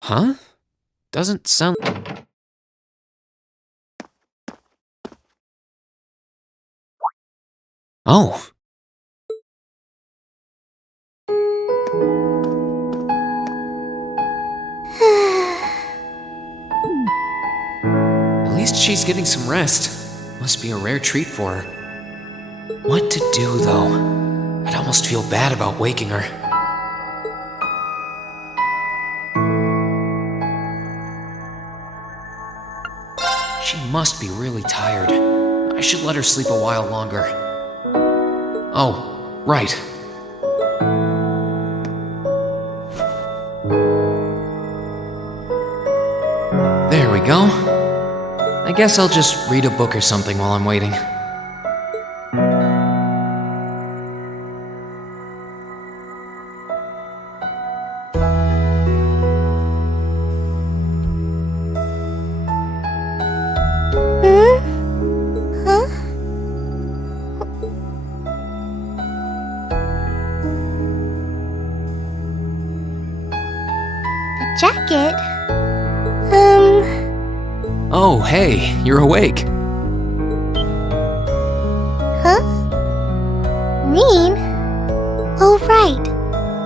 Huh? Doesn't sound... Oh. At least she's getting some rest. Must be a rare treat for her. What to do, though? I'd almost feel bad about waking her. She must be really tired. I should let her sleep a while longer. Oh, right. There we go. I guess I'll just read a book or something while I'm waiting. Jacket? Oh, hey, you're awake. Huh? Reen? Oh, right.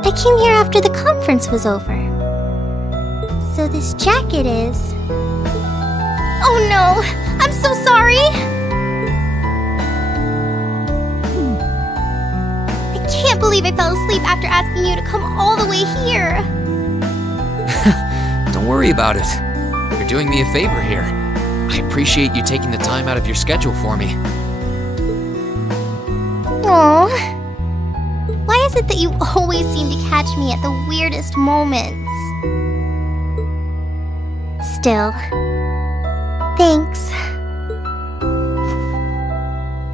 I came here after the conference was over. So this jacket is... Oh no! I'm so sorry! I can't believe I fell asleep after asking you to come all the way here. Don't worry about it. You're doing me a favor here. I appreciate you taking the time out of your schedule for me. Aww. Why is it that you always seem to catch me at the weirdest moments? Still, thanks.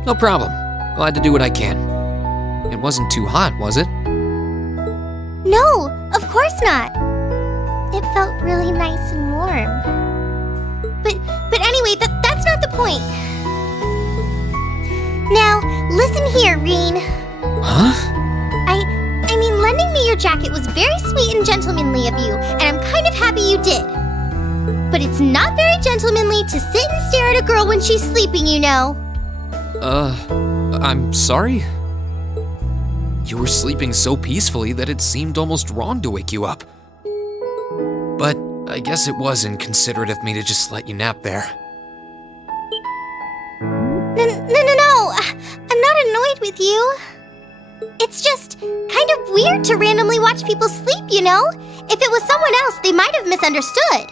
No problem. Glad to do what I can. It wasn't too hot, was it? No, of course not. It felt really nice and warm. But anyway, that's not the point. Now, listen here, Reen. Huh? I mean, lending me your jacket was very sweet and gentlemanly of you, and I'm kind of happy you did. But it's not very gentlemanly to sit and stare at a girl when she's sleeping, you know. I'm sorry? You were sleeping so peacefully that it seemed almost wrong to wake you up. But I guess it was inconsiderate of me to just let you nap there. No. I'm not annoyed with you. It's just kind of weird to randomly watch people sleep, you know? If it was someone else, they might have misunderstood.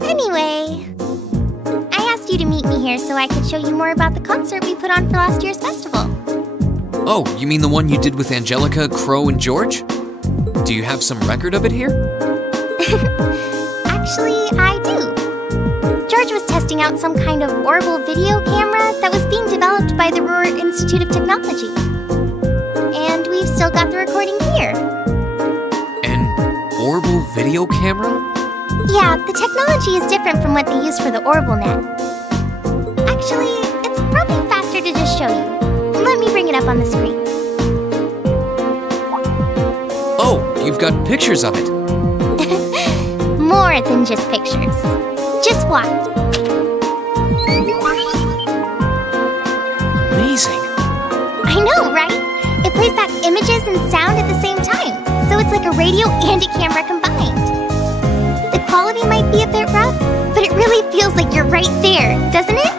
Anyway, I asked you to meet me here so I could show you more about the concert we put on for last year's festival. Oh, you mean the one you did with Angelica, Crow, and George? Do you have some record of it here? Actually, I do. George was testing out some kind of orbital video camera that was being developed by the Ruhr Institute of Technology. And we've still got the recording here. An orbital video camera? Yeah, the technology is different from what they use for the Orbital net. Actually, it's probably faster to just show you. Let me bring it up on the screen. Oh, you've got pictures of it. More than just pictures. Just watch. Amazing. I know, right? It plays back images and sound at the same time, so it's It's like a radio and a camera combined. The quality might be a bit rough, but it really feels like you're right there, doesn't it?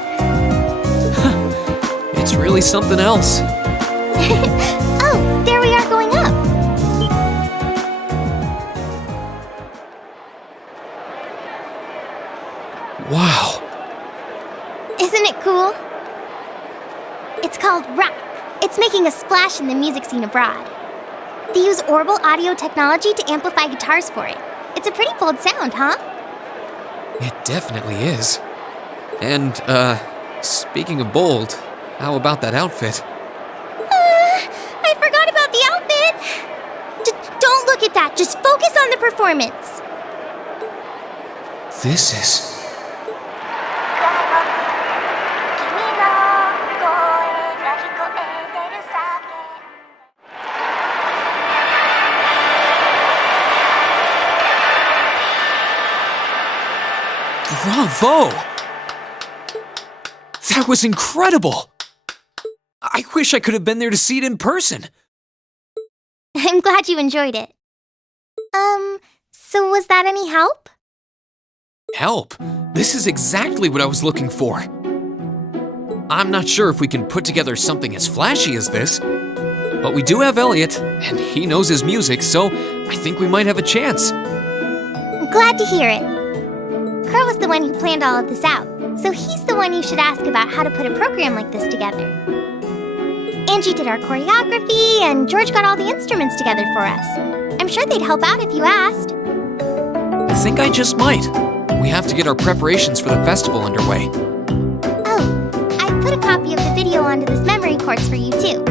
It's really something else. Oh, there we are going up. Wow. Isn't it cool? It's called rock. It's making a splash in the music scene abroad. They use orbital audio technology to amplify guitars for it. It's a pretty bold sound, huh? It definitely is. And, speaking of bold, how about that outfit? I forgot about the outfit! Don't look at that, just focus on the performance. This is... Bravo! That was incredible! I wish I could have been there to see it in person. I'm glad you enjoyed it. So was that any help? Help? This is exactly what I was looking for. I'm not sure if we can put together something as flashy as this, but we do have Elliot, and he knows his music, so I think we might have a chance. I'm glad to hear it. Crow was the one who planned all of this out, so he's the one you should ask about how to put a program like this together. Angie did our choreography, and George got all the instruments together for us. I'm sure they'd help out if you asked. I think I just might. We have to get our preparations for the festival underway. Oh, I put a copy of the video onto this memory quartz for you, too.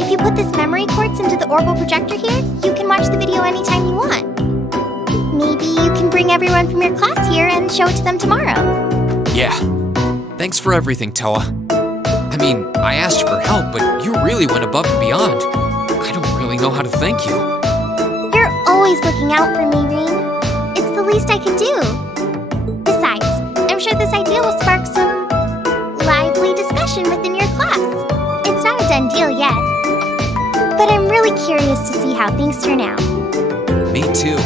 If you put this memory quartz into the orbital projector here, you can watch the video anytime you want. Maybe you can bring everyone from your class here and show it to them tomorrow. Yeah. Thanks for everything, Toa. I mean, I asked you for help, but you really went above and beyond. I don't really know how to thank you. You're always looking out for me, Rean. It's the least I can do. Besides, I'm sure this idea will spark some lively discussion within your class. It's not a done deal yet. But I'm really curious to see how things turn out. Me too.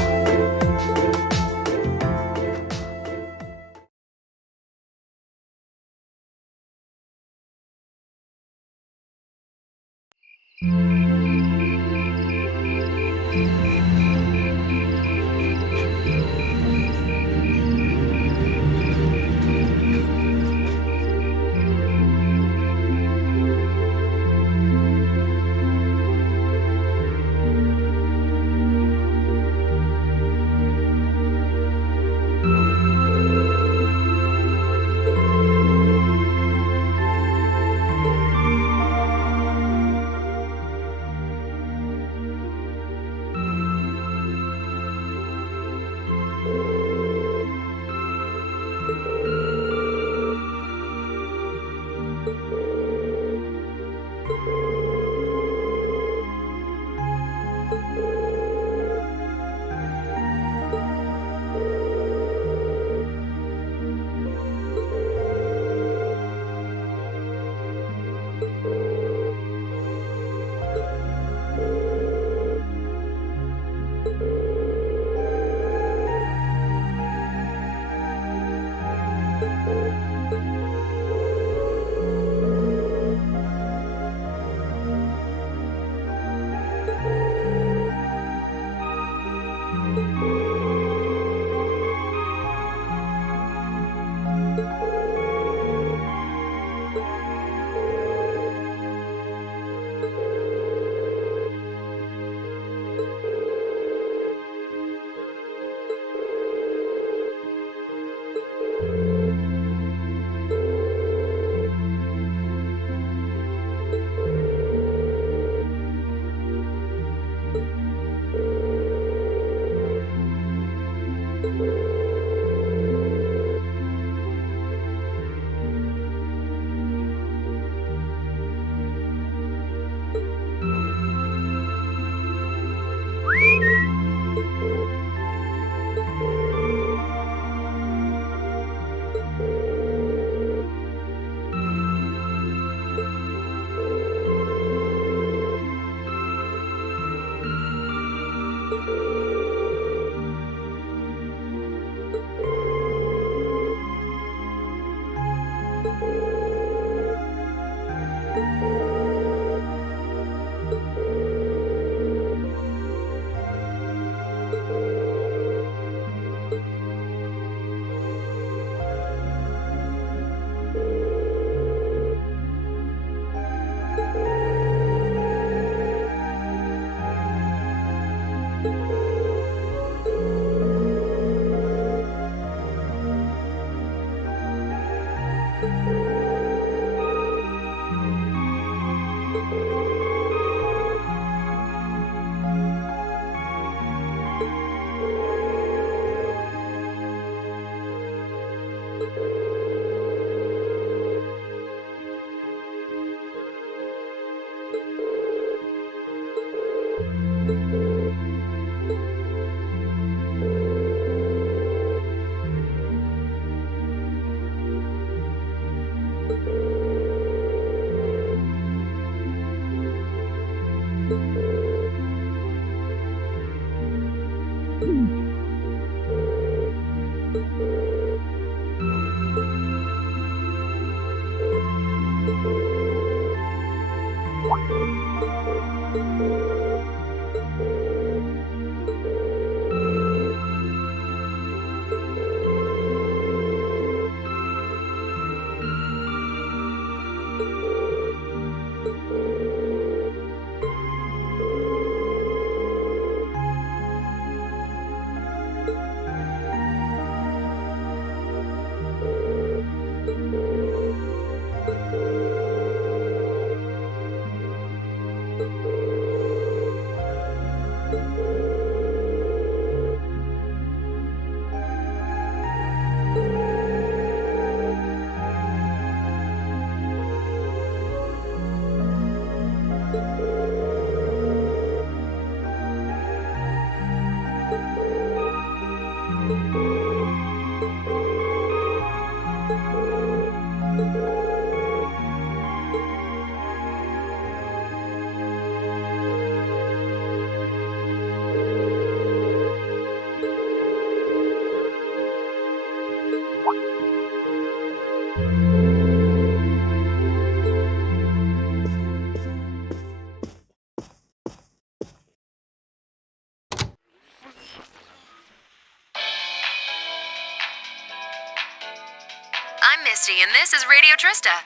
I'm Misty, and this is Radio Trista.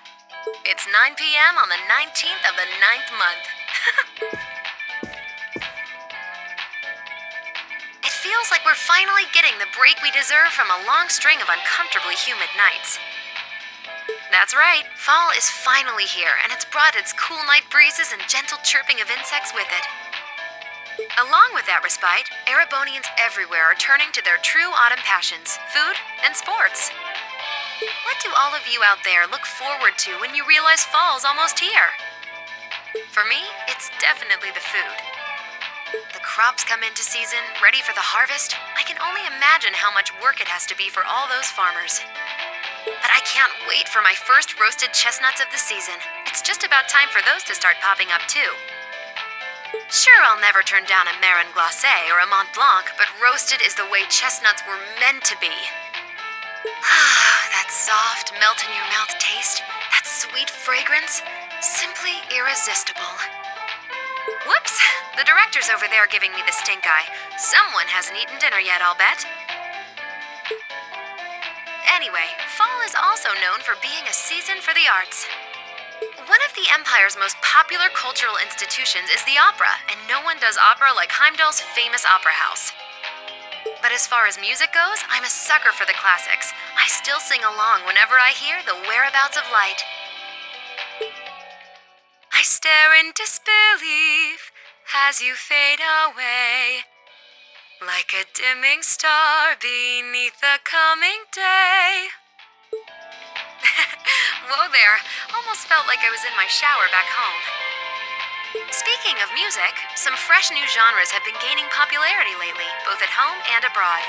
It's 9 p.m. on the 19th of the 9th month. It feels like we're finally getting the break we deserve from a long string of uncomfortably humid nights. That's right, fall is finally here, and it's brought its cool night breezes and gentle chirping of insects with it. Along with that respite, Erebonians everywhere are turning to their true autumn passions, food and sports. What do all of you out there look forward to when you realize fall's almost here? For me, it's definitely the food. The crops come into season, ready for the harvest. I can only imagine how much work it has to be for all those farmers. But I can't wait for my first roasted chestnuts of the season. It's just about time for those to start popping up too. Sure, I'll never turn down a Marron Glacé or a Mont Blanc, but roasted is the way chestnuts were meant to be. That soft, melt-in-your-mouth taste, that sweet fragrance, simply irresistible. Whoops! The director's over there giving me the stink eye. Someone hasn't eaten dinner yet, I'll bet. Anyway, fall is also known for being a season for the arts. One of the Empire's most popular cultural institutions is the opera, and no one does opera like Heimdall's famous opera house. But as far as music goes, I'm a sucker for the classics. I still sing along whenever I hear The Whereabouts of Light. I stare in disbelief as you fade away, like a dimming star beneath the coming day. Whoa there, almost felt like I was in my shower back home. Speaking of music, some fresh new genres have been gaining popularity lately, both at home and abroad.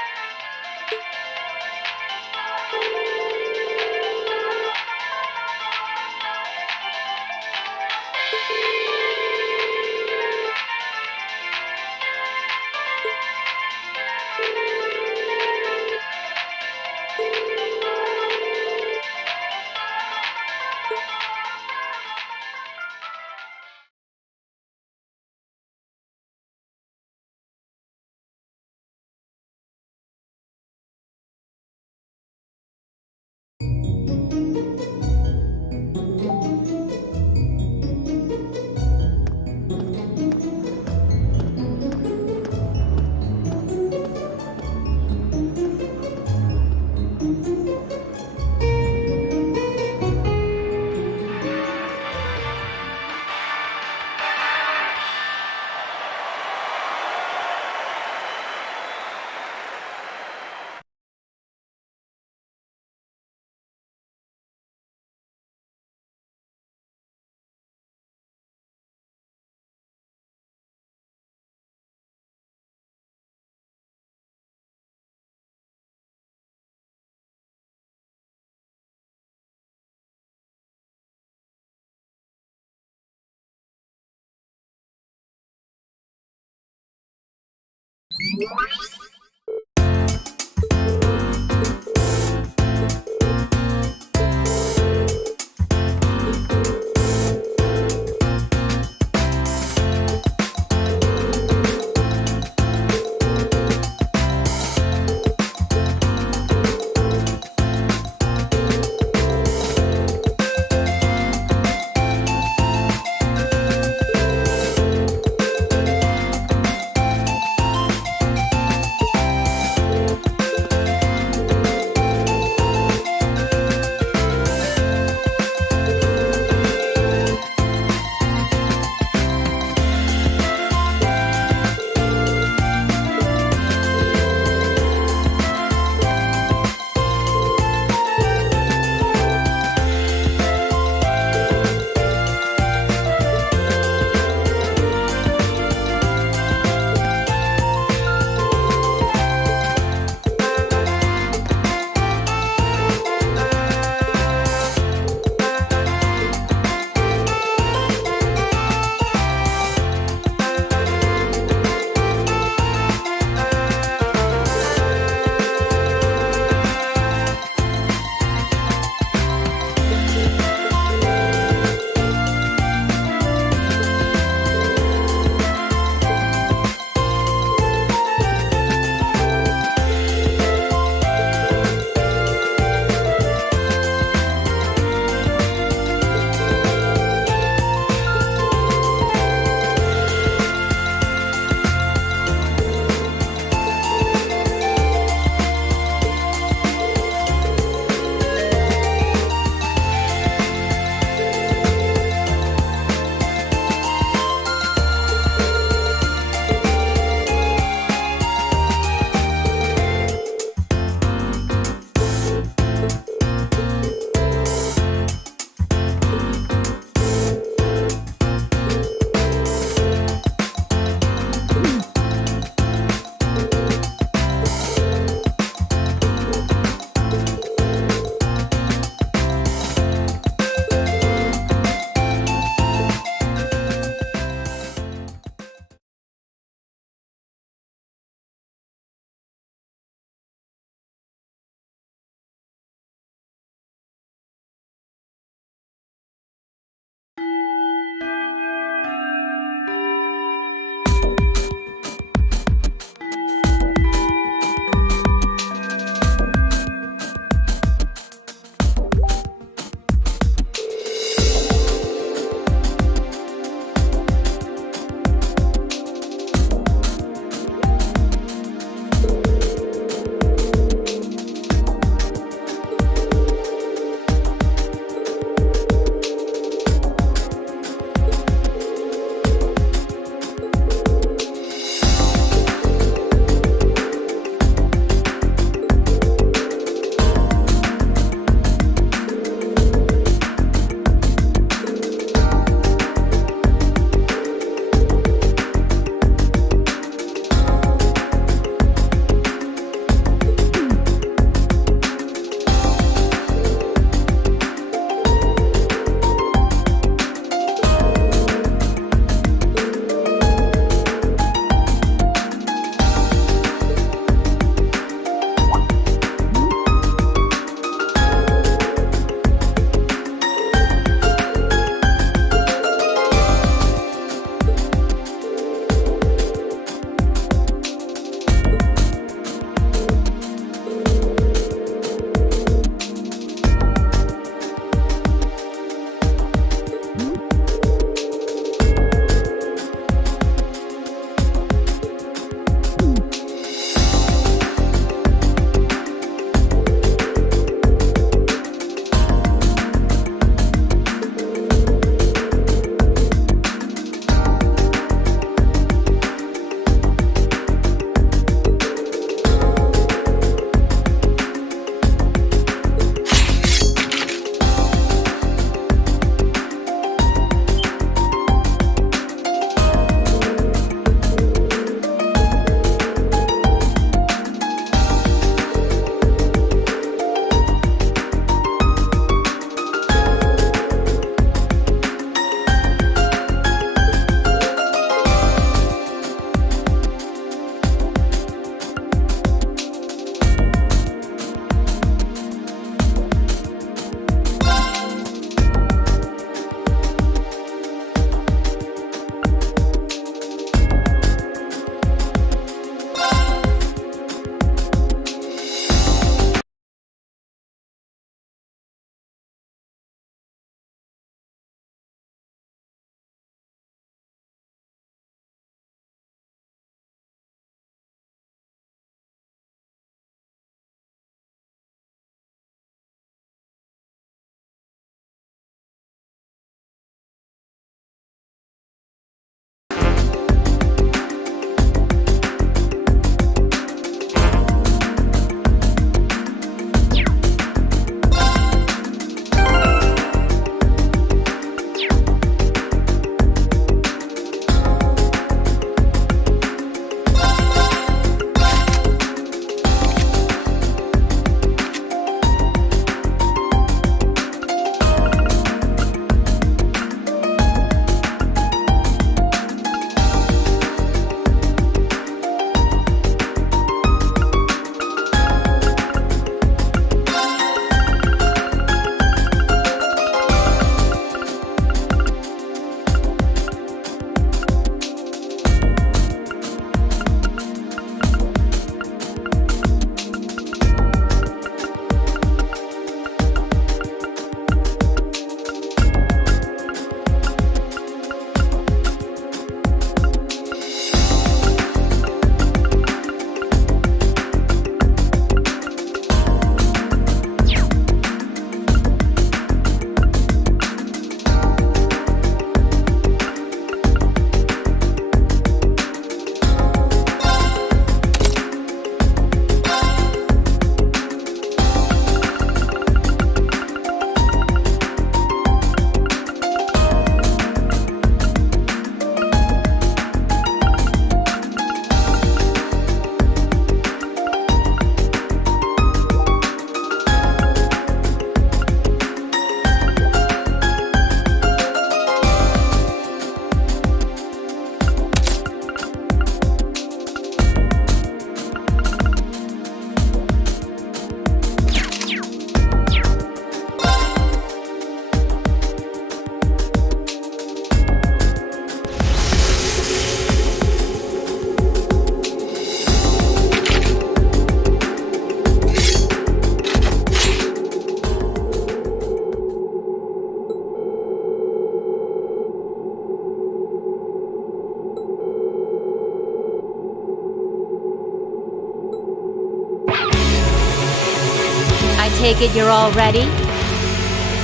take it you're all ready?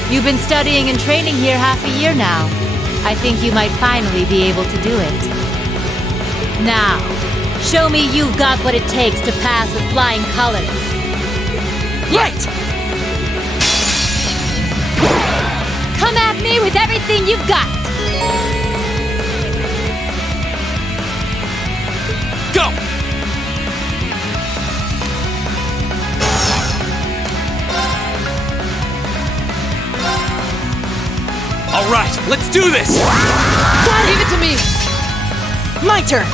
You've been studying and training here half a year now. I think you might finally be able to do it. Now, show me you've got what it takes to pass with flying colors. Right! Come at me with everything you've got! Go! All right, let's do this! Leave it to me! My turn!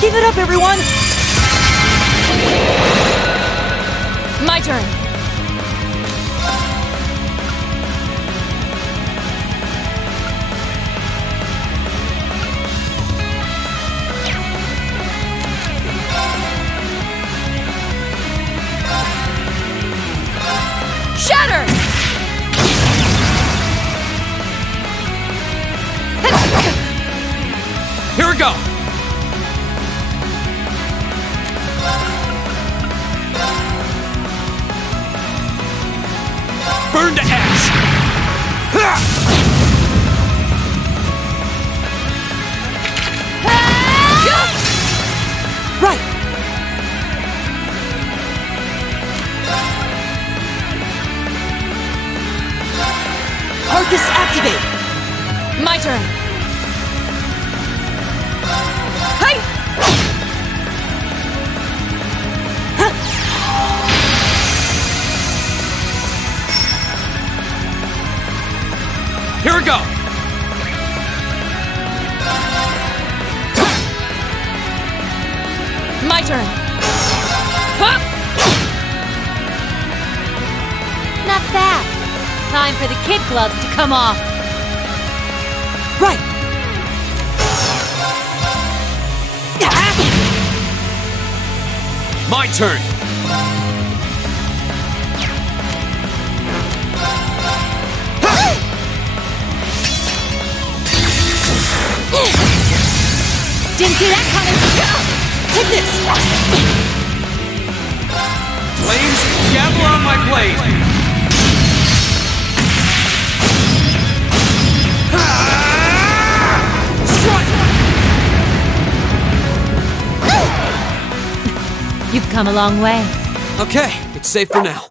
Keep it up, everyone! My turn! Shatter! Here we go! Burn to ash! Right! Arcus activate! My turn! Hey! Here we go! My turn! Not bad. Time for the kid gloves to come off. Right! My turn! Didn't see that coming. Take this! Flames, gather on my blade! You've come a long way. Okay, it's safe for now.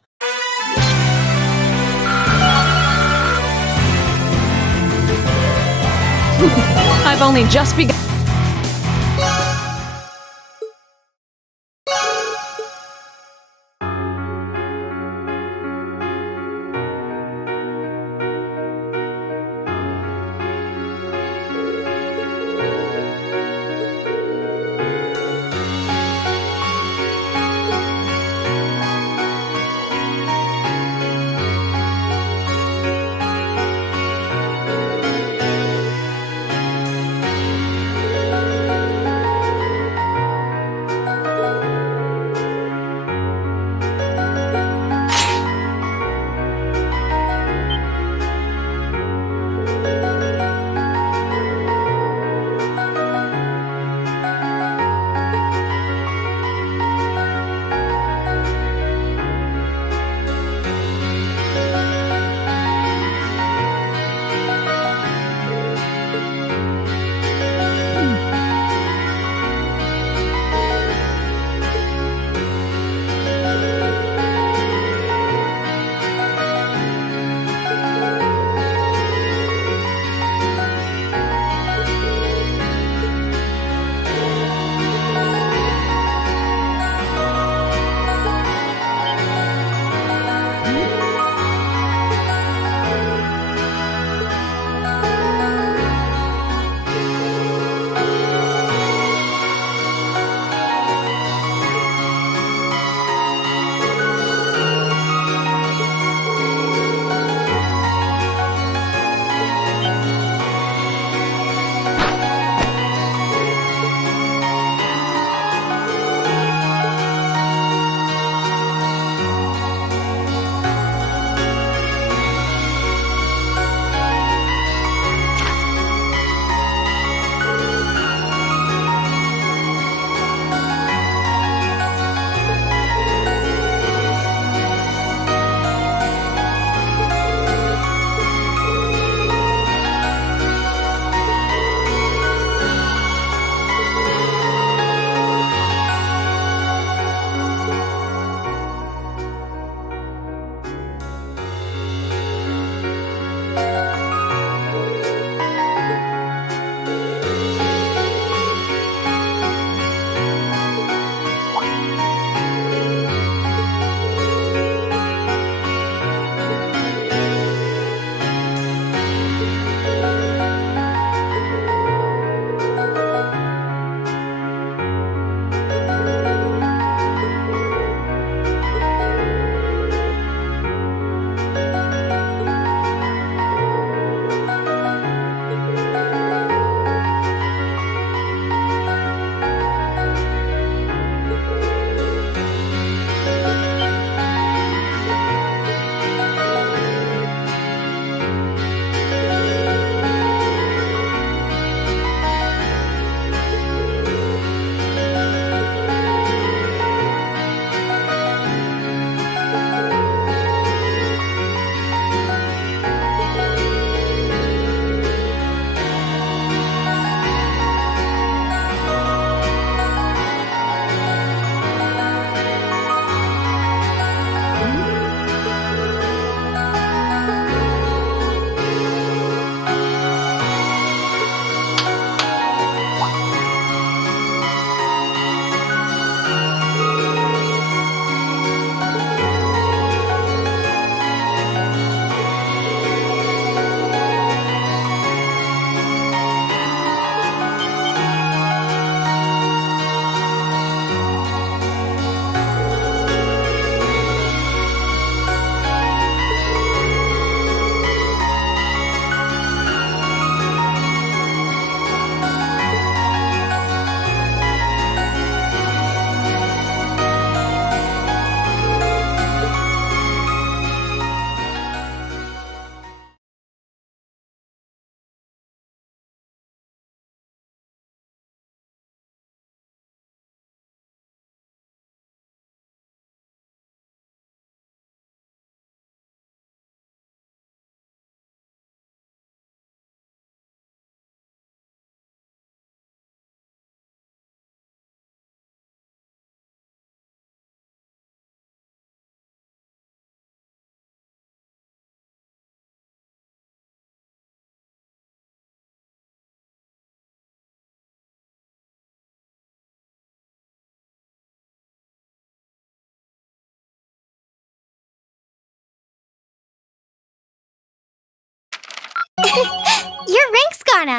I've only just begun.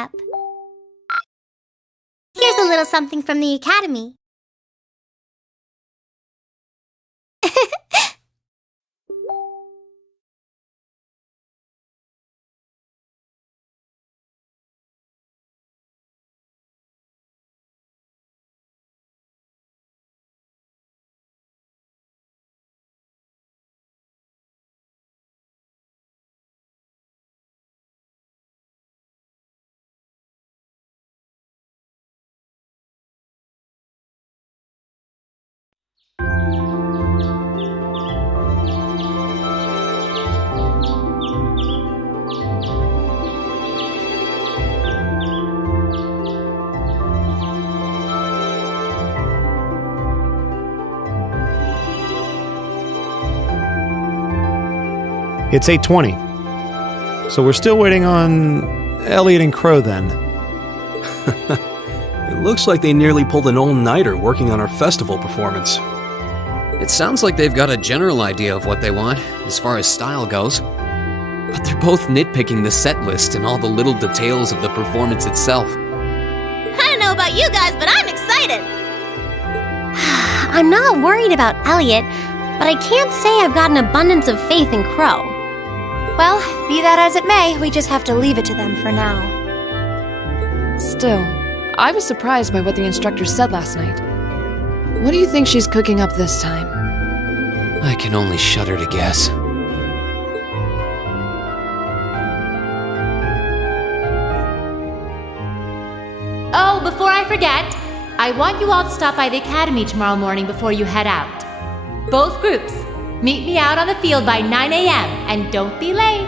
up. Here's a little something from the Academy. It's 8:20. So we're still waiting on Elliot and Crow then. It looks like they nearly pulled an all-nighter working on our festival performance. It sounds like they've got a general idea of what they want, as far as style goes. But they're both nitpicking the set list and all the little details of the performance itself. I don't know about you guys, but I'm excited. I'm not worried about Elliot, but I can't say I've got an abundance of faith in Crow. Well, be that as it may, we just have to leave it to them for now. Still, I was surprised by what the instructor said last night. What do you think she's cooking up this time? I can only shudder to guess. Oh, before I forget, I want you all to stop by the Academy tomorrow morning before you head out. Both groups, meet me out on the field by 9 a.m. and don't be late.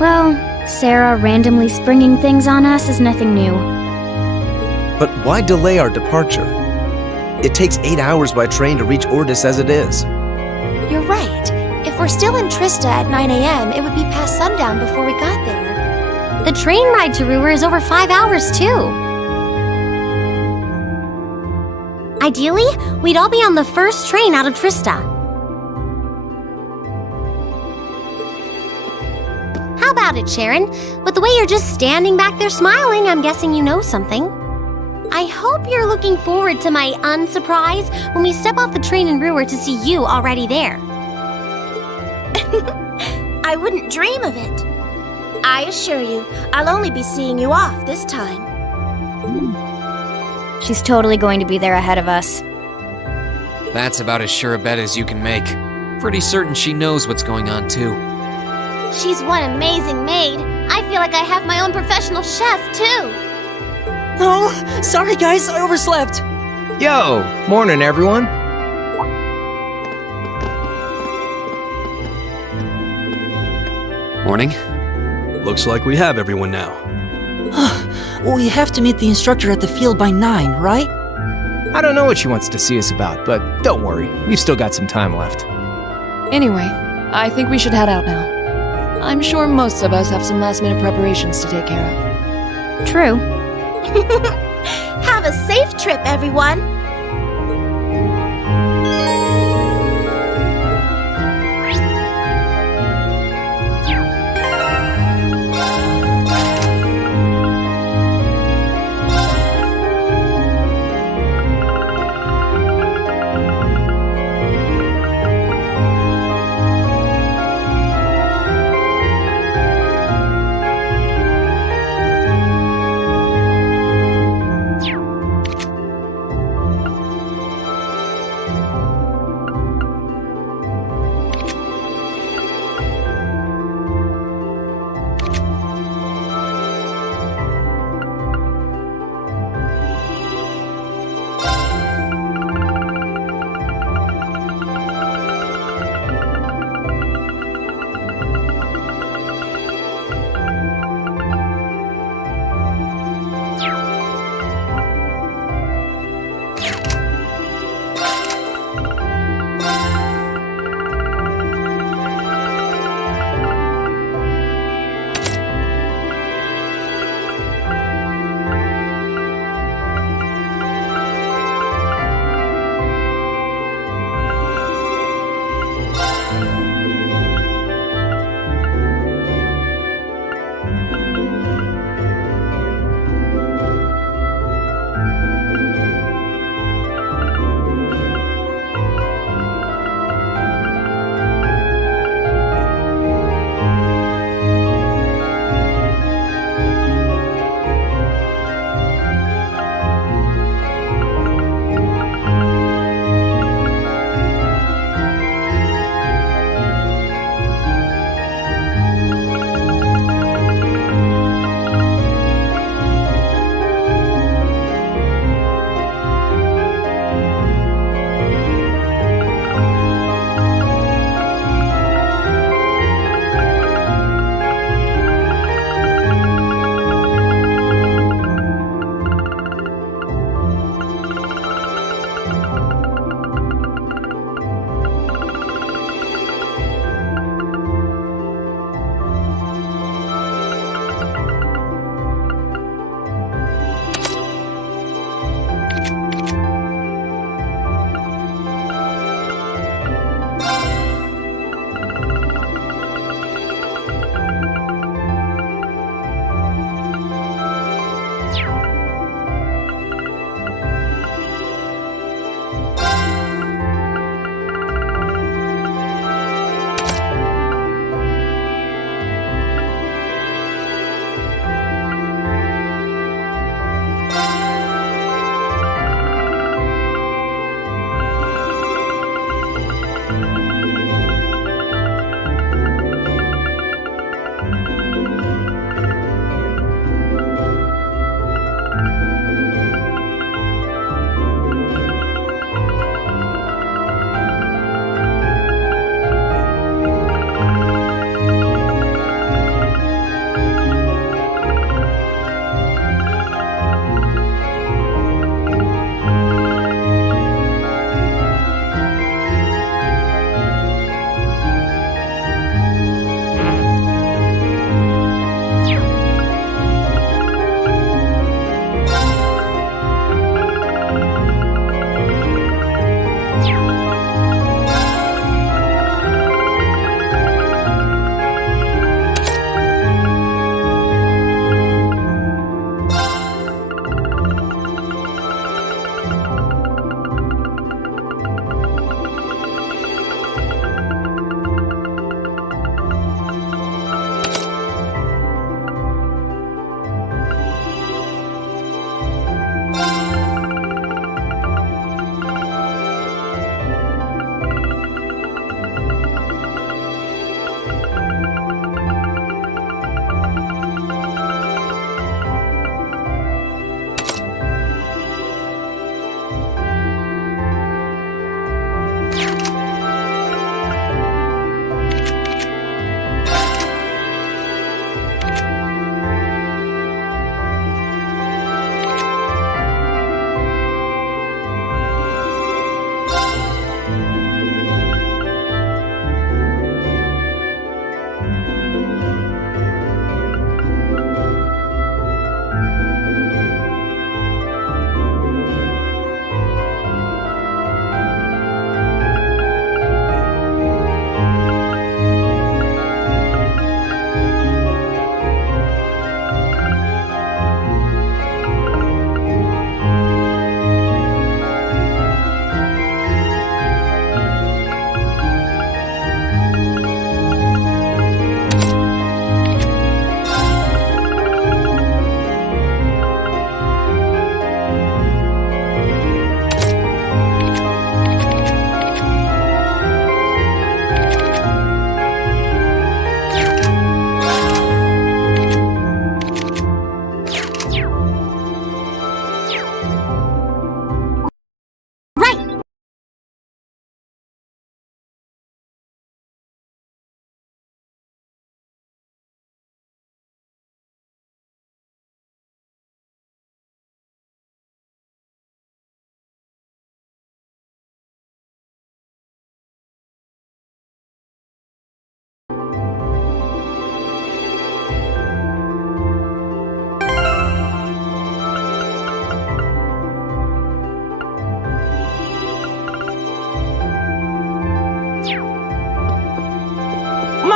Well, Sarah randomly springing things on us is nothing new. But why delay our departure? It takes 8 hours by train to reach Ordis as it is. You're right. If we're still in Trista at 9 a.m., it would be past sundown before we got there. The train ride to Ruhr is over 5 hours, too. Ideally, we'd all be on the first train out of Trista. How about it, Sharon? With the way you're just standing back there smiling, I'm guessing you know something. I hope you're looking forward to my unsurprise when we step off the train in Ruhr to see you already there. I wouldn't dream of it. I assure you, I'll only be seeing you off this time. She's totally going to be there ahead of us. That's about as sure a bet as you can make. Pretty certain she knows what's going on, too. She's one amazing maid. I feel like I have my own professional chef, too. Oh, sorry guys, I overslept. Yo, morning everyone. Morning. Looks like we have everyone now. We have to meet the instructor at the field by 9, right? I don't know what she wants to see us about, but don't worry, we've still got some time left. Anyway, I think we should head out now. I'm sure most of us have some last-minute preparations to take care of. True. Have a safe trip, everyone.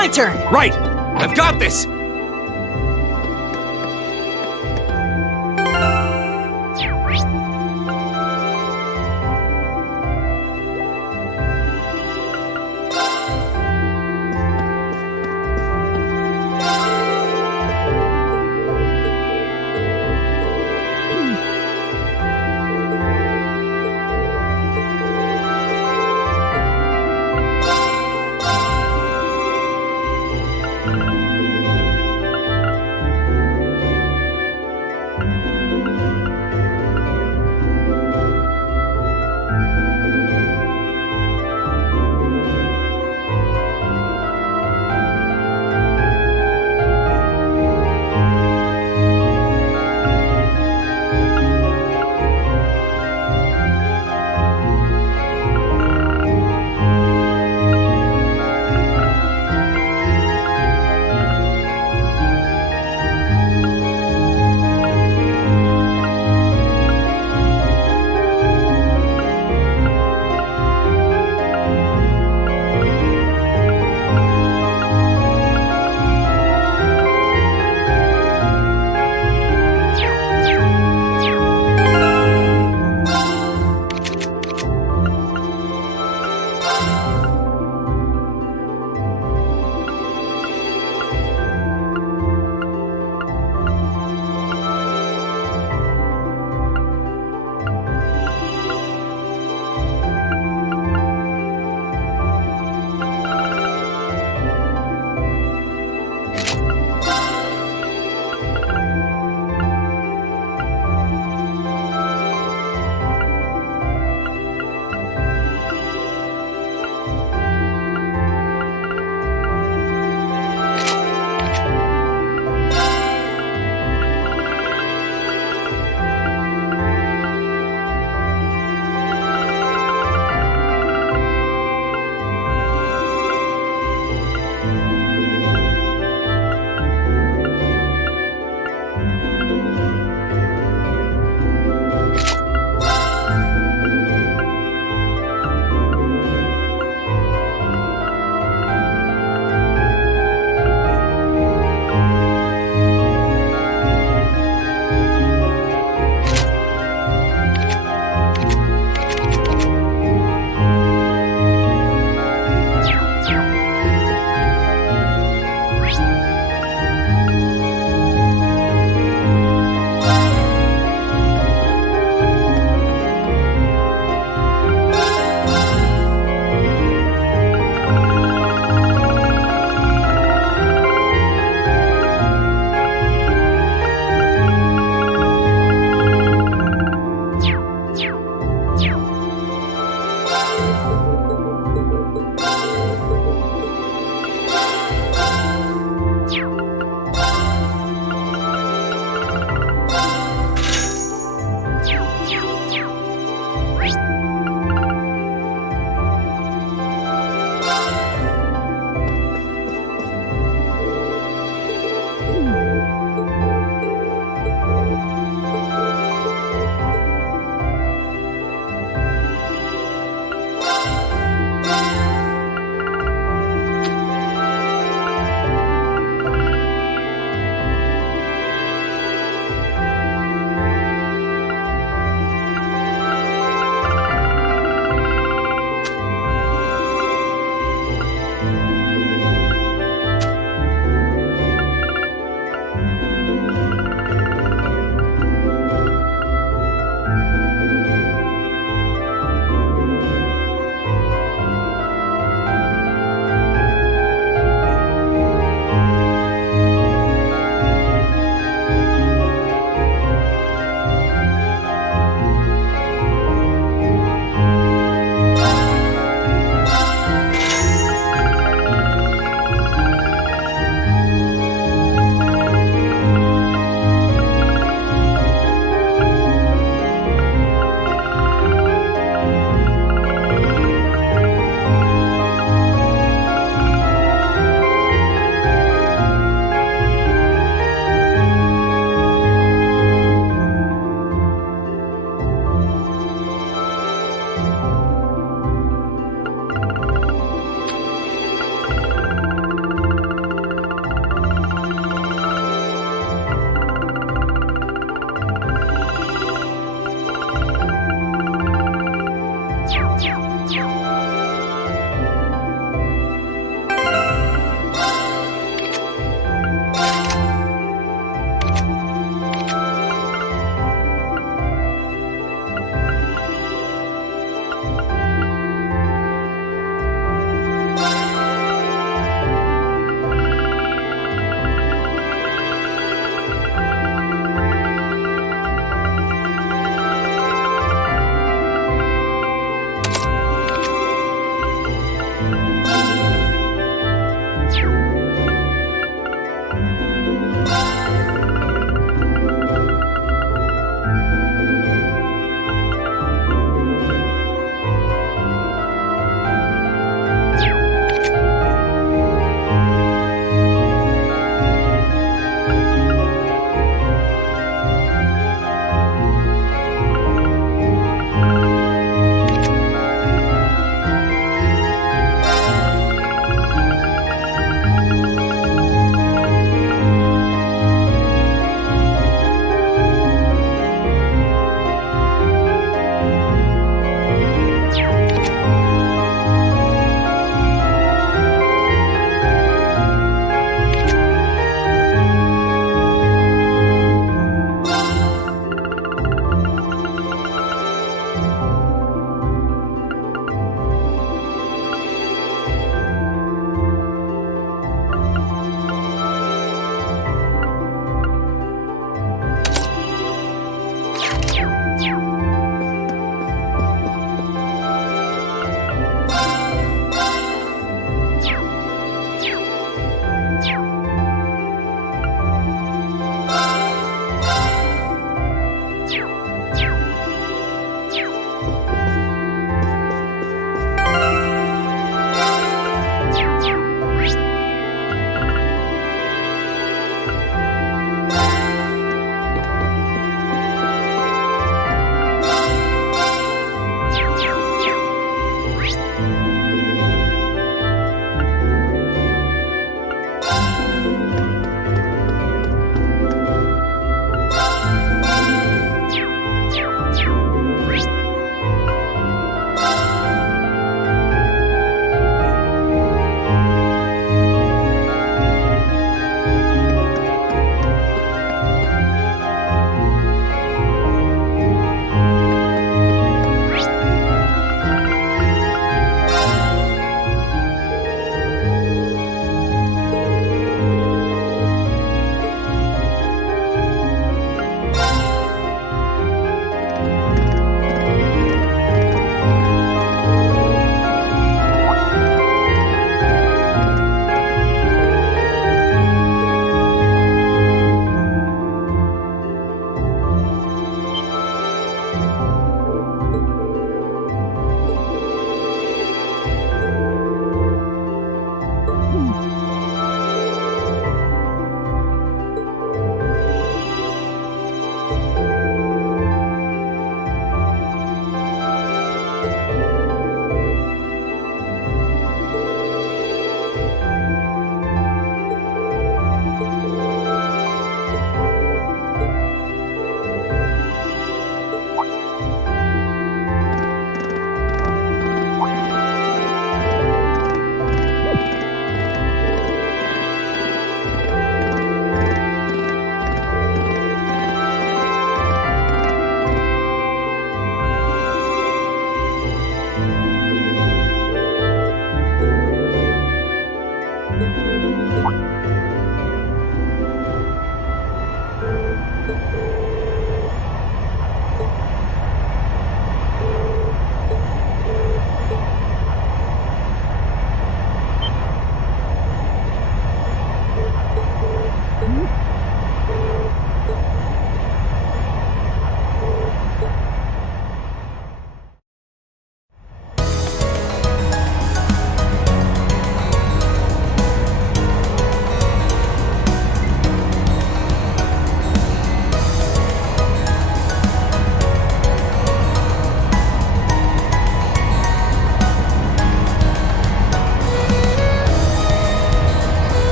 my turn! Right! I've got this!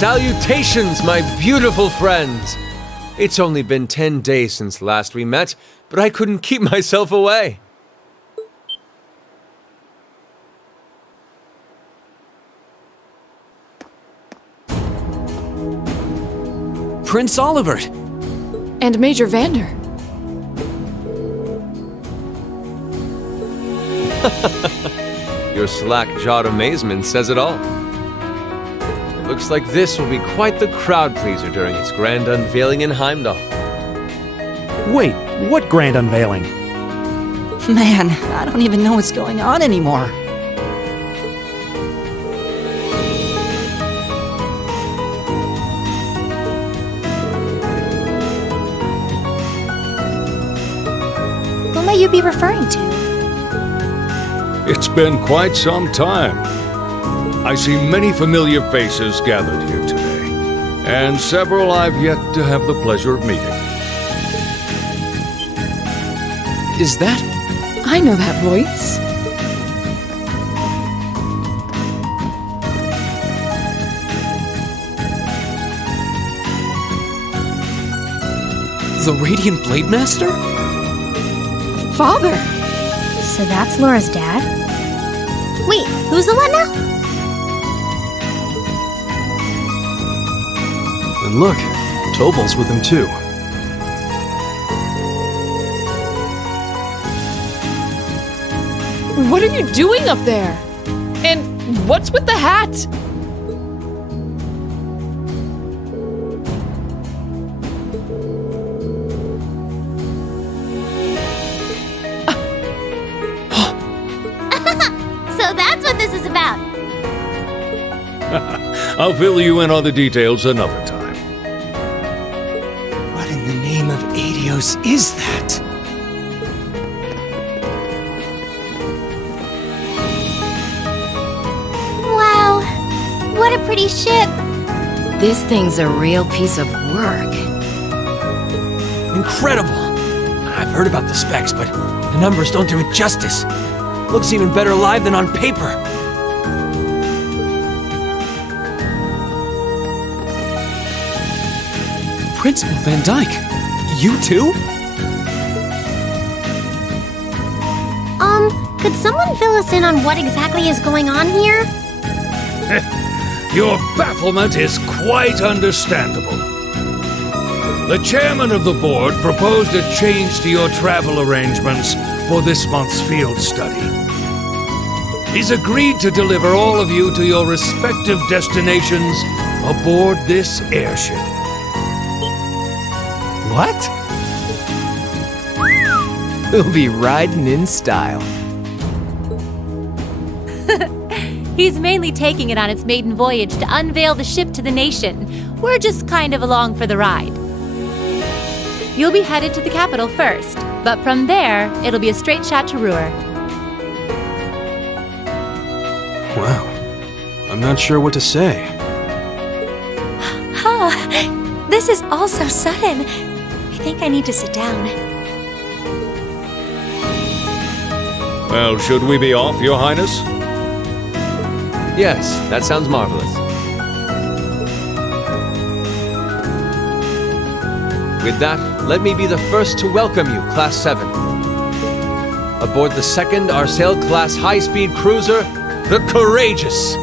Salutations, my beautiful friends! It's only been 10 days since last we met, but I couldn't keep myself away. Prince Olivert! And Major Vander. Your slack-jawed amazement says it all. It looks like this will be quite the crowd-pleaser during its grand unveiling in Heimdall. Wait, what grand unveiling? Man, I don't even know what's going on anymore. Who might you be referring to? It's been quite some time. I see many familiar faces gathered here today, and several I've yet to have the pleasure of meeting. Is that? I know that voice. The Radiant Blade Master? Father! So that's Laura's dad? Wait, who's the what now? And look, Tobal's with him too. What are you doing up there? And what's with the hat? So that's what this is about. I'll fill you in on the details another time. What in the name of Adios is that? Wow, what a pretty ship. This thing's a real piece of work. Incredible! I've heard about the specs, but the numbers don't do it justice. Looks even better live than on paper. Principal Van Dyke, you too? Could someone fill us in on what exactly is going on here? Your bafflement is quite understandable. The chairman of the board proposed a change to your travel arrangements for this month's field study. He's agreed to deliver all of you to your respective destinations aboard this airship. What? We'll be riding in style. He's mainly taking it on its maiden voyage to unveil the ship to the nation. We're just kind of along for the ride. You'll be headed to the capital first, but from there, it'll be a straight shot to Ruhr. Wow. I'm not sure what to say. Oh, this is all so sudden. I think I need to sit down. Well, should we be off, Your Highness? Yes, that sounds marvelous. With that, let me be the first to welcome you, Class 7. Aboard the second Arsail class high-speed cruiser, the Courageous.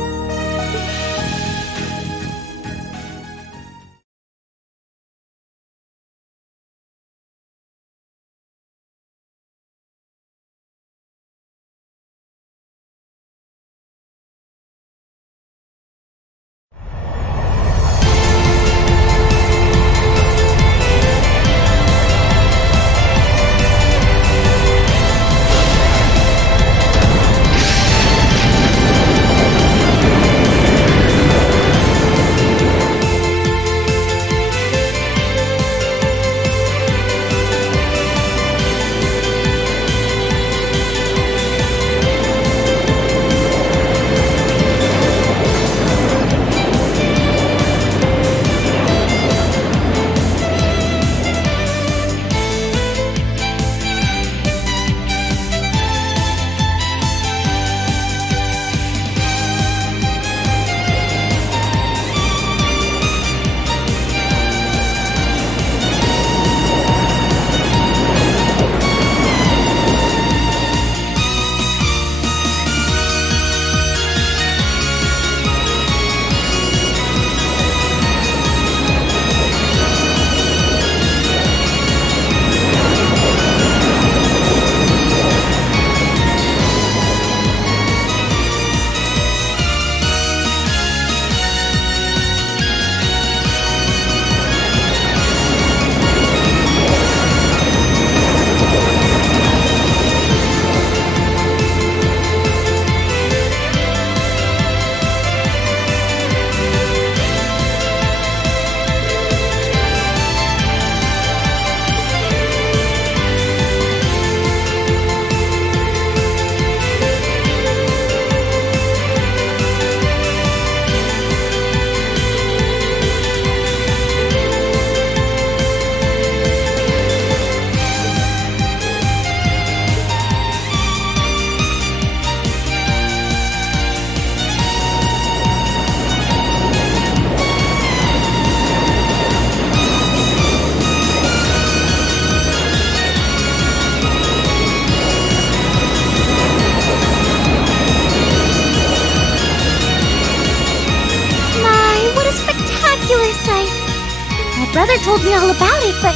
me all about it, but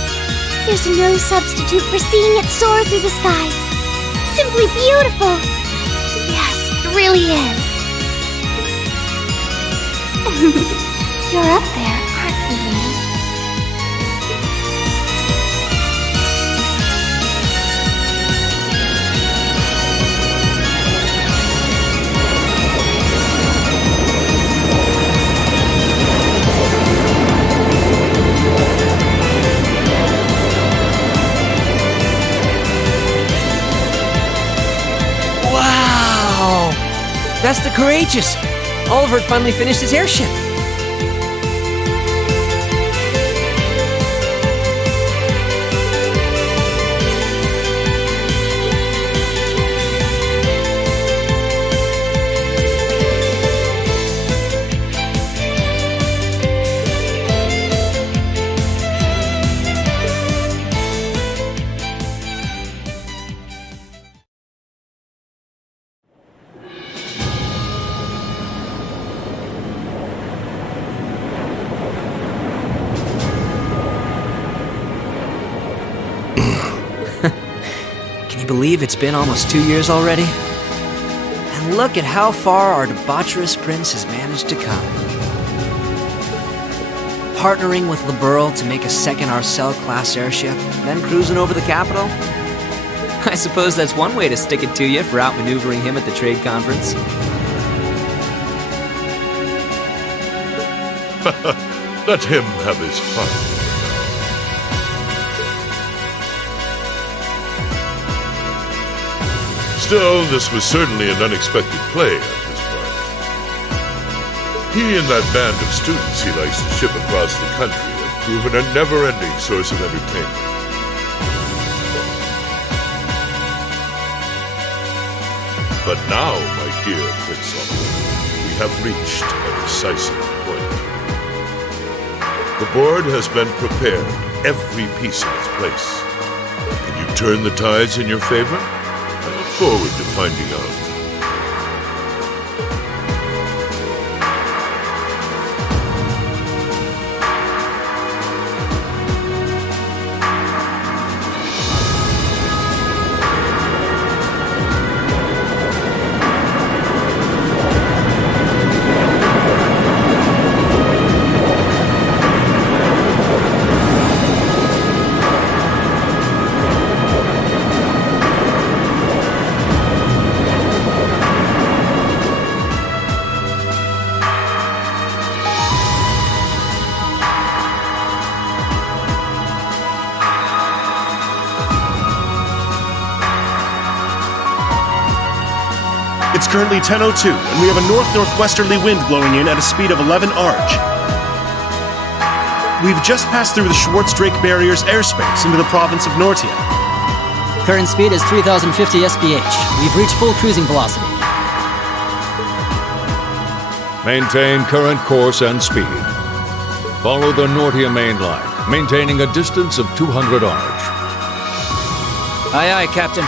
there's no substitute for seeing it soar through the skies. Simply beautiful. Yes, it really is. You're up there, aren't you, Lee? Wow! That's the Courageous! Oliver had finally finished his airship. Can you believe it's been almost 2 years already? And look at how far our debaucherous prince has managed to come. Partnering with Liberl to make a second Arcel-class airship, then cruising over the capital? I suppose that's one way to stick it to you for outmaneuvering him at the trade conference. Let him have his fun. Still, this was certainly an unexpected play on his part. He and that band of students he likes to ship across the country have proven a never-ending source of entertainment. But now, my dear Prince Oliver, we have reached a decisive point. The board has been prepared, every piece in its place. Can you turn the tides in your favor? I look forward to finding out. It's currently 10:02, and we have a north-northwesterly wind blowing in at a speed of 11 Arch. We've just passed through the Schwartz-Drake Barrier's airspace into the province of Nortia. Current speed is 3,050 SPH. We've reached full cruising velocity. Maintain current course and speed. Follow the Nortia main line, maintaining a distance of 200 Arch. Aye, aye, Captain.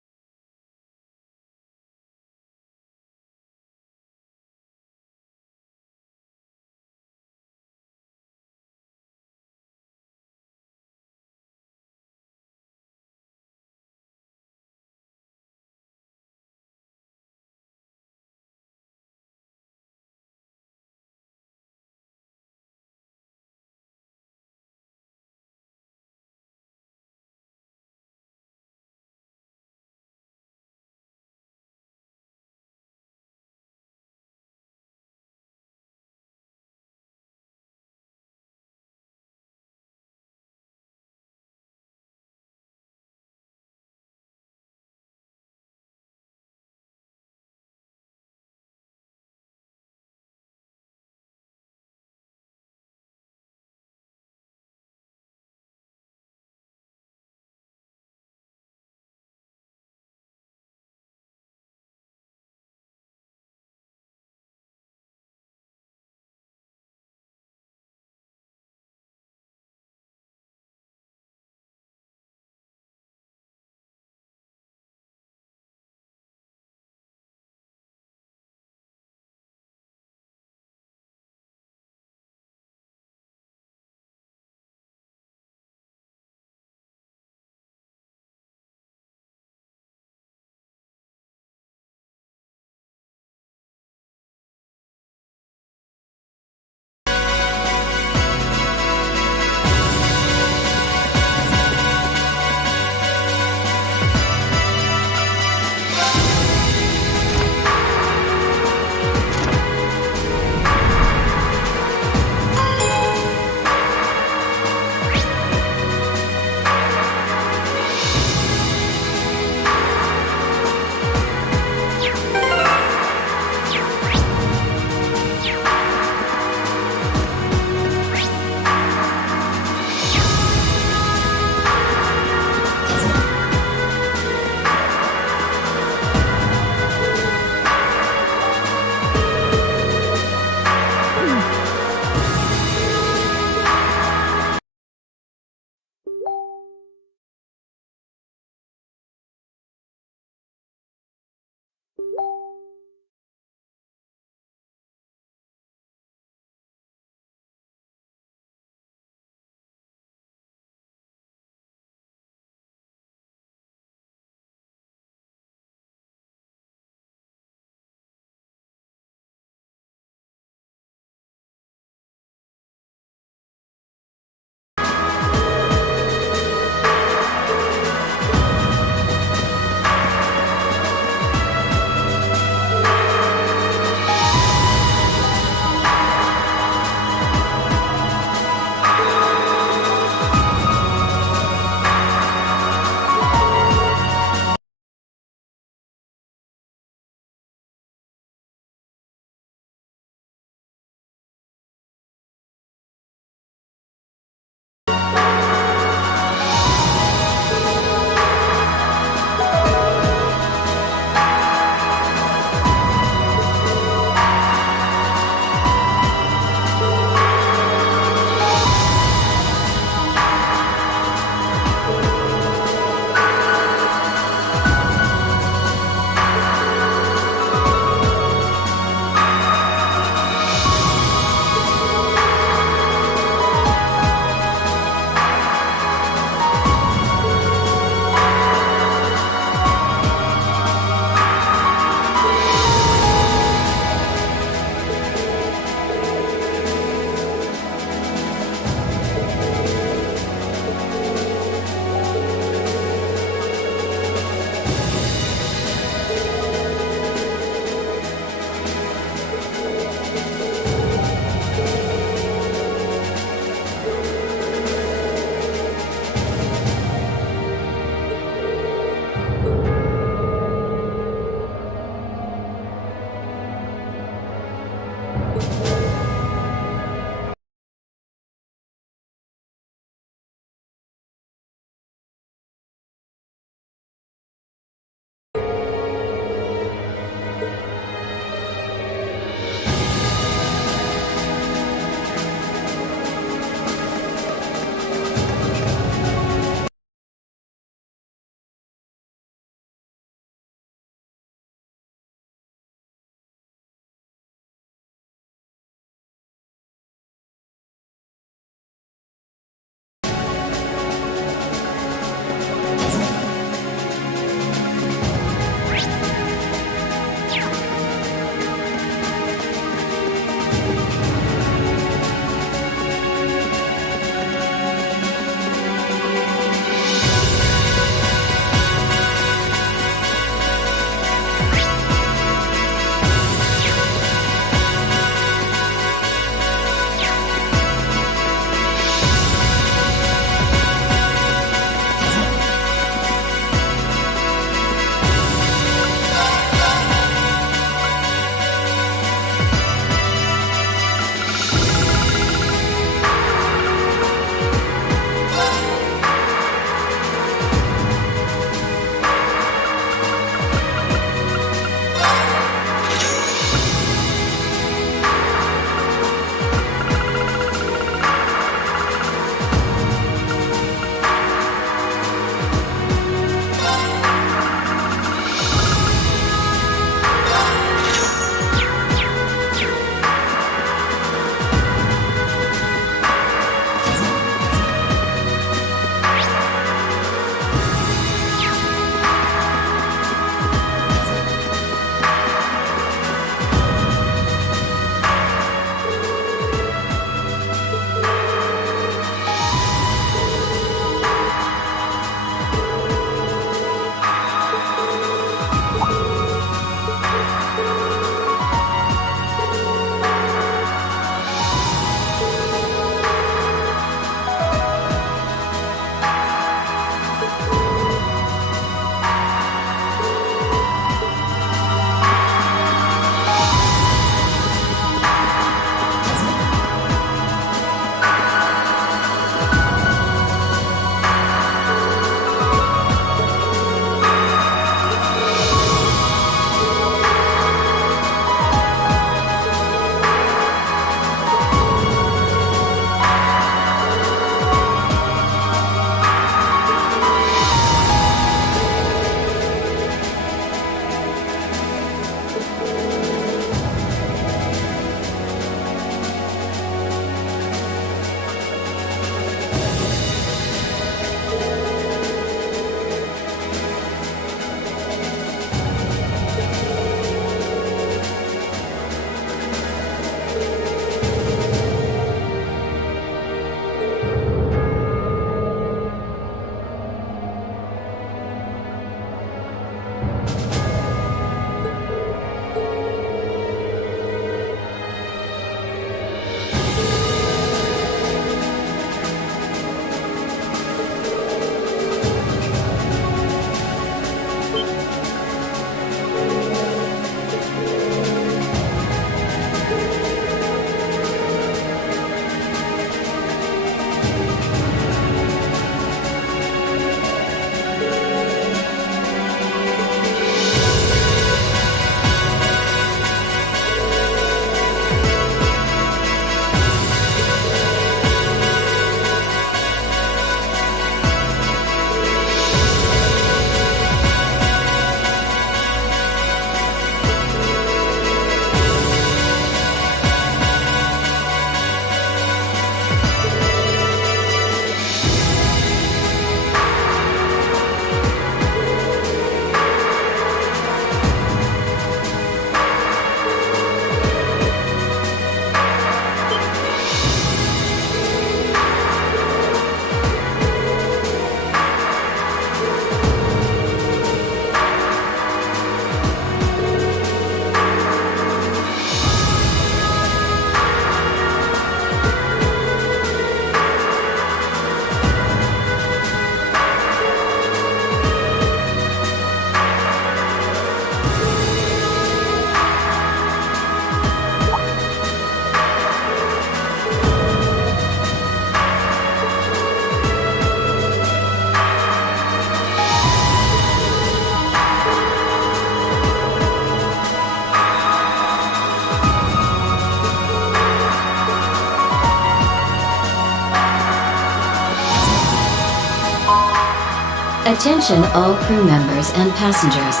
Attention all crew members and passengers.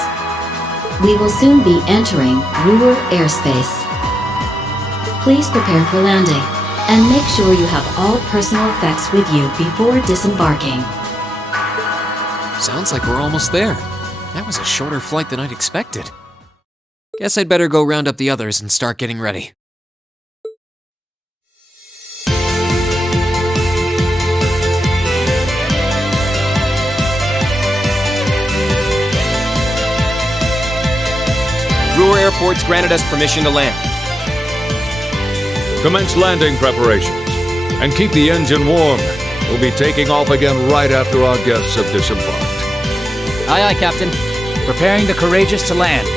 We will soon be entering Ruhr airspace. Please prepare for landing, and make sure you have all personal effects with you before disembarking. Sounds like we're almost there. That was a shorter flight than I'd expected. Guess I'd better go round up the others and start getting ready. Ruhr Airport's granted us permission to land. Commence landing preparations. And keep the engine warm. We'll be taking off again right after our guests have disembarked. Aye, aye, Captain. Preparing the Courageous to land.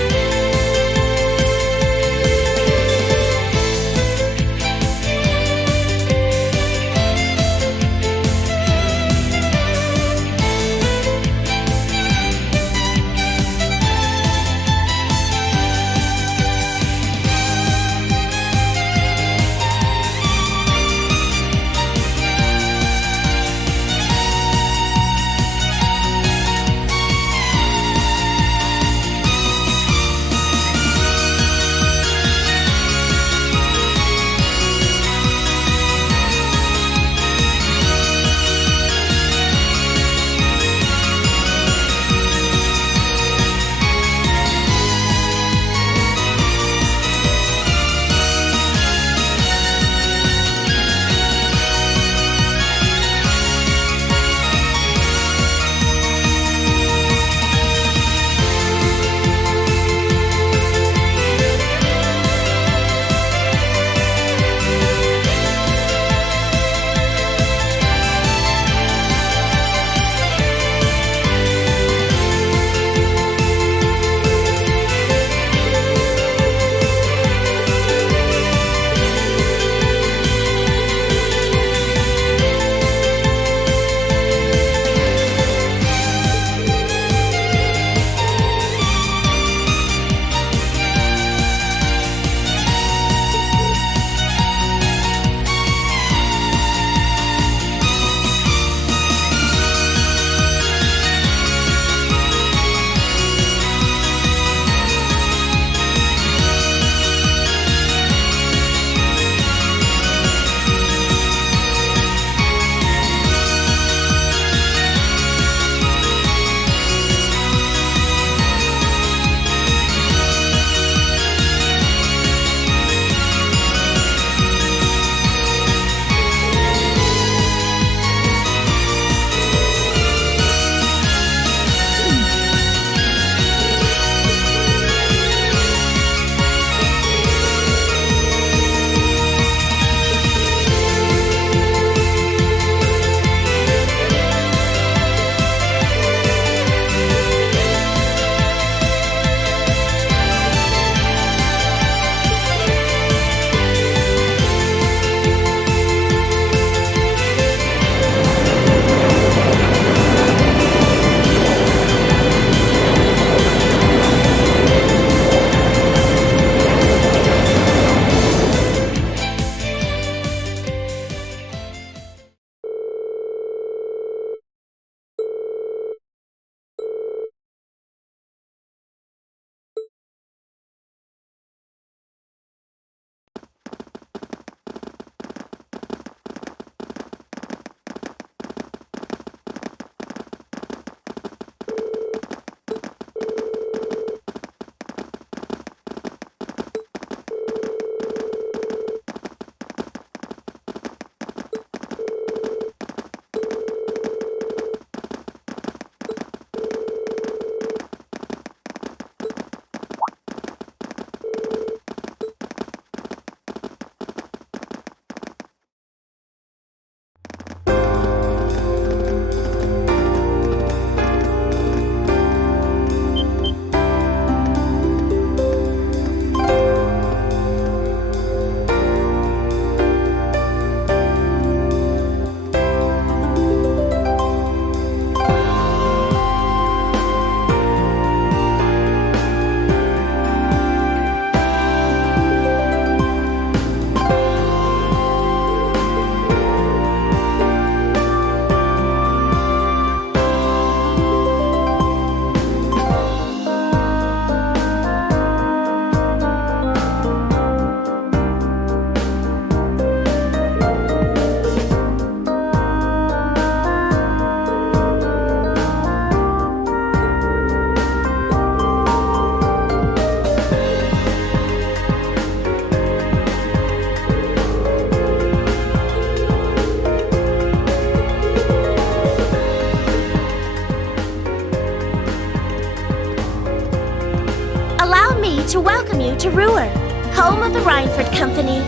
to welcome you to Ruhr, home of the Reinford Company.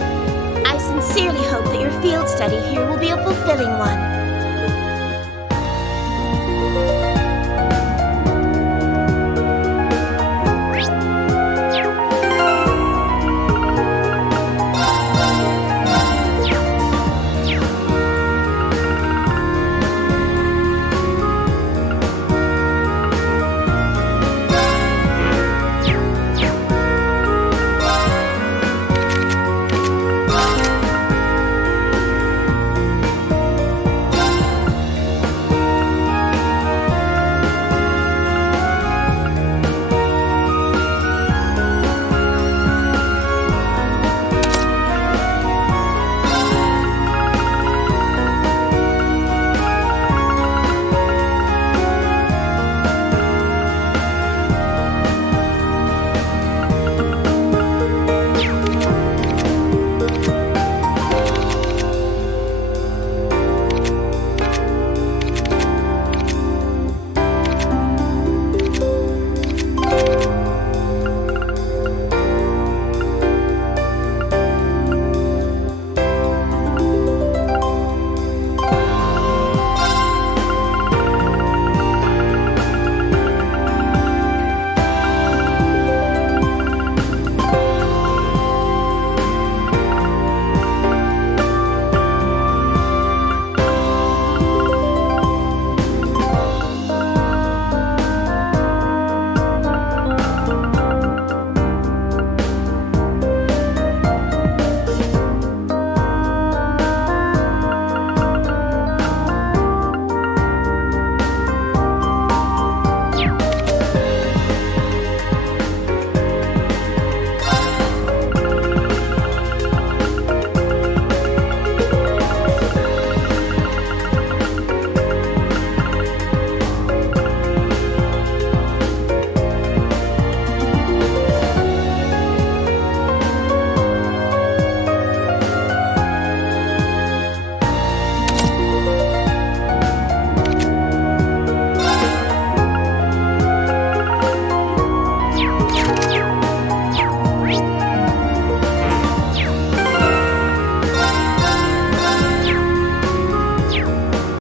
I sincerely hope that your field study here will be a fulfilling one.